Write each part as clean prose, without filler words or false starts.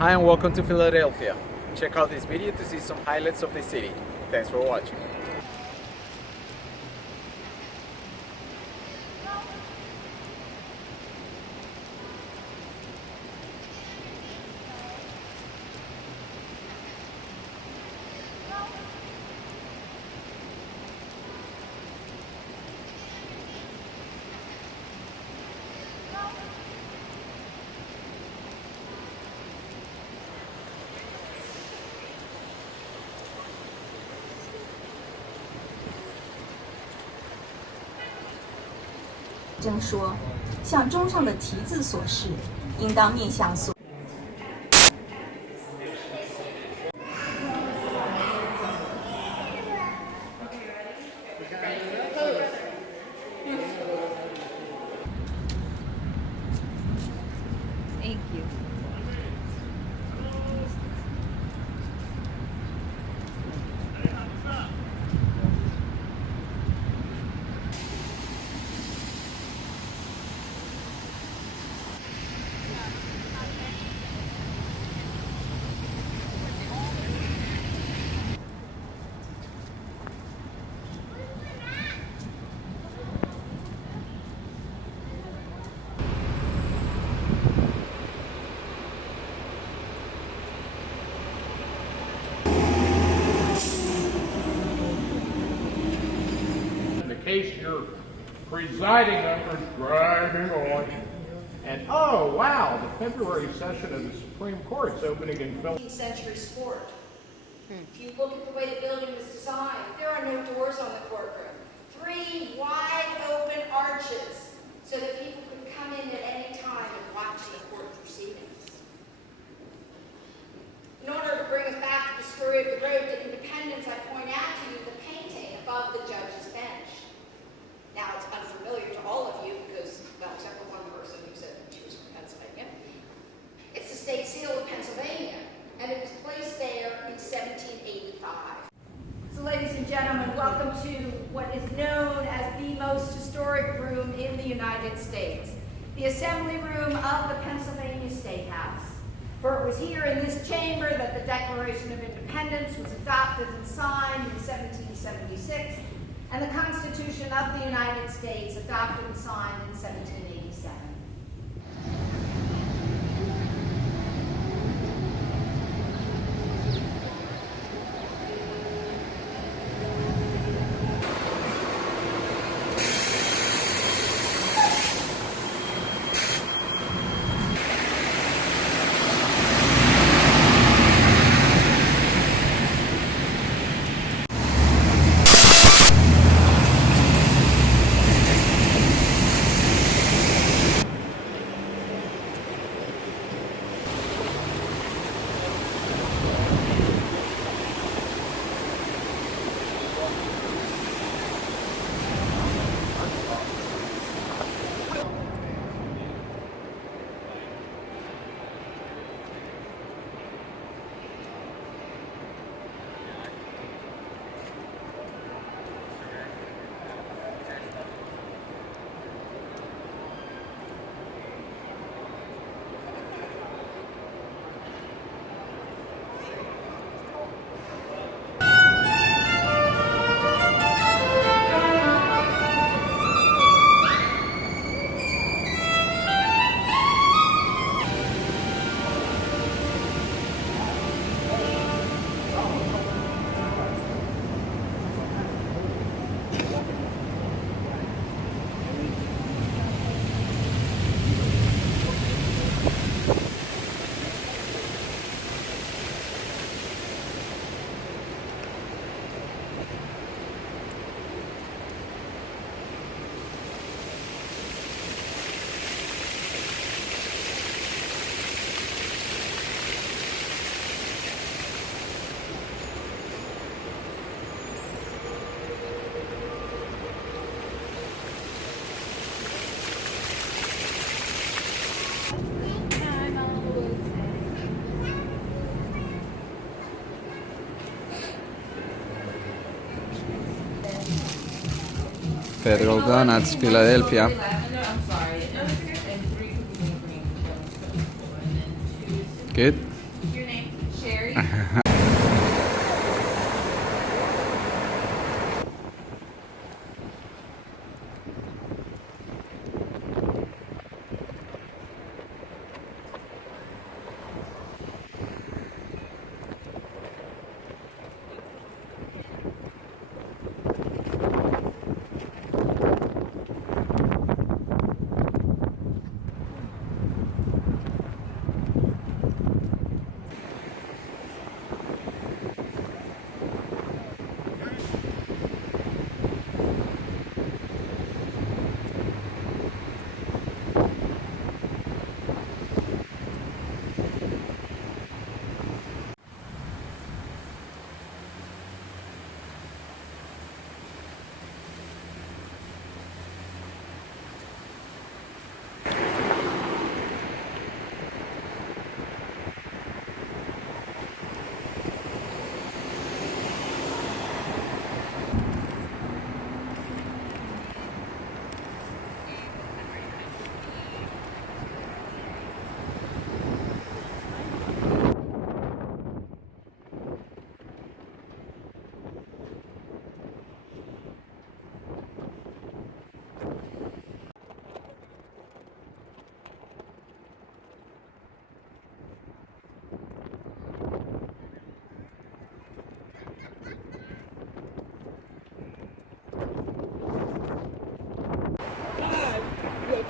Hi and welcome to Philadelphia. Check out this video to see some highlights of the city. Thanks for watching.正说，像钟上的题字所示，应当面向所。Thank you. The case you're presiding over is dragging on. And oh, wow, the February session of the Supreme Court is opening in Philadelphia. 19th century sport. If you look at the way the building was designed, there are no doors on the courtroom. 3 wide open arches so that people could come in at any time and watch the court proceedings. In order to bring us back to the story of the road to independence, I point out to you the painting above the judge's bench. Now, it's unfamiliar to all of you because, well, except for one person who said she was from Pennsylvania. It's the state seal of Pennsylvania, and it was placed there in 1785. So, ladies and gentlemen, welcome to what is known as the most historic room in the United States, the Assembly Room of the Pennsylvania State House. For it was here in this chamber that the Declaration of Independence was adopted and signed in 1776, and the Constitution of the United States adopted and signed in 1787. Federal Donuts, Philadelphia. Good.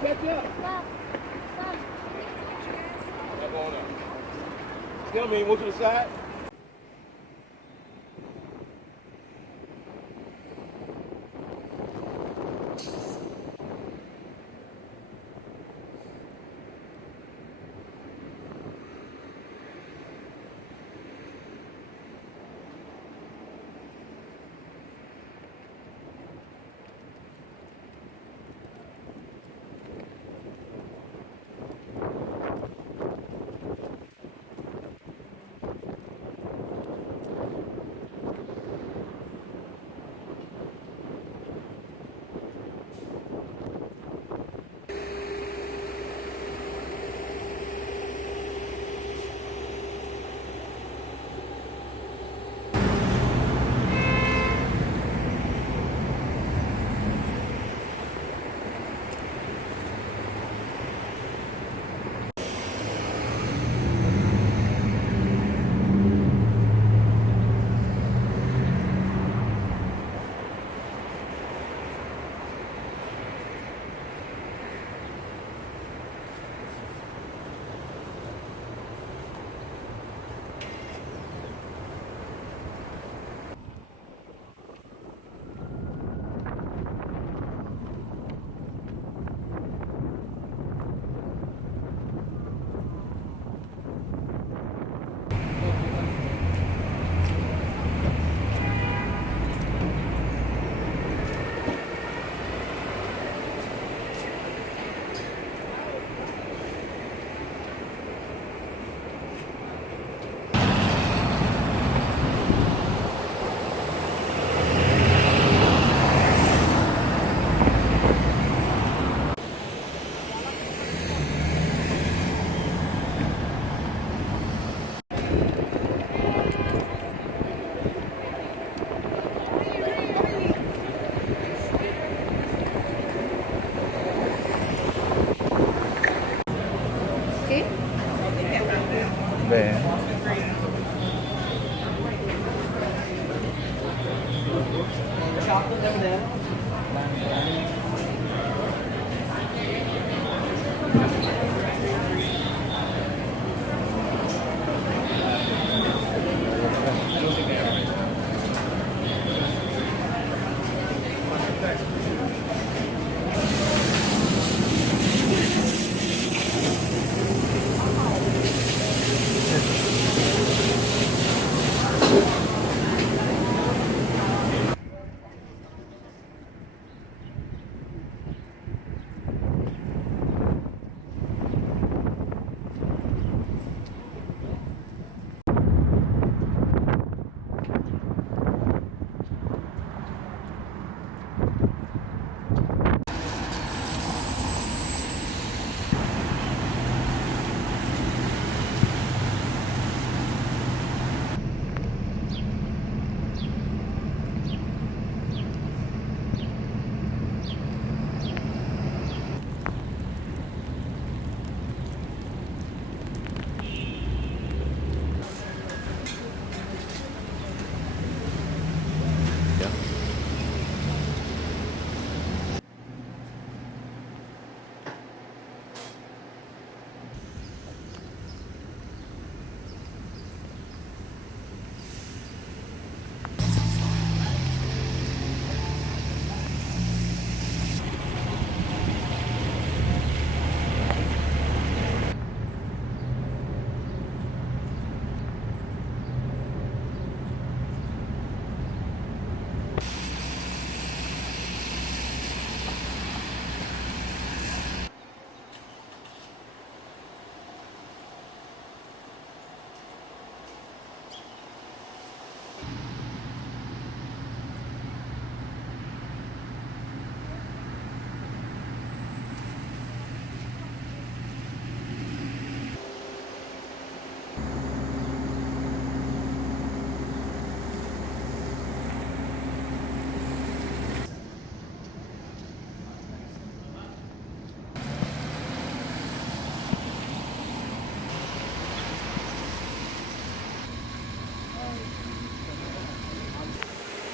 Catch up. Come on up. Tell me, move to the side.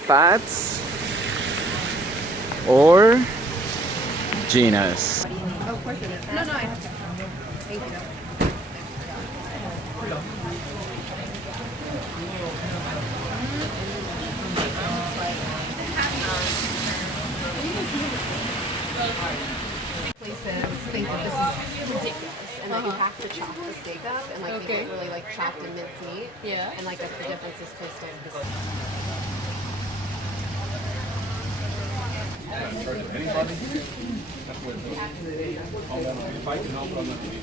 Pat's or Gina's? Of course it is. No, I have to. Thank you. Places think that this is ridiculous and that you have to chop the steak up and like make it really like chopped and minced meat. Yeah. And like that's the difference this place does. If I can help, I'm not going to be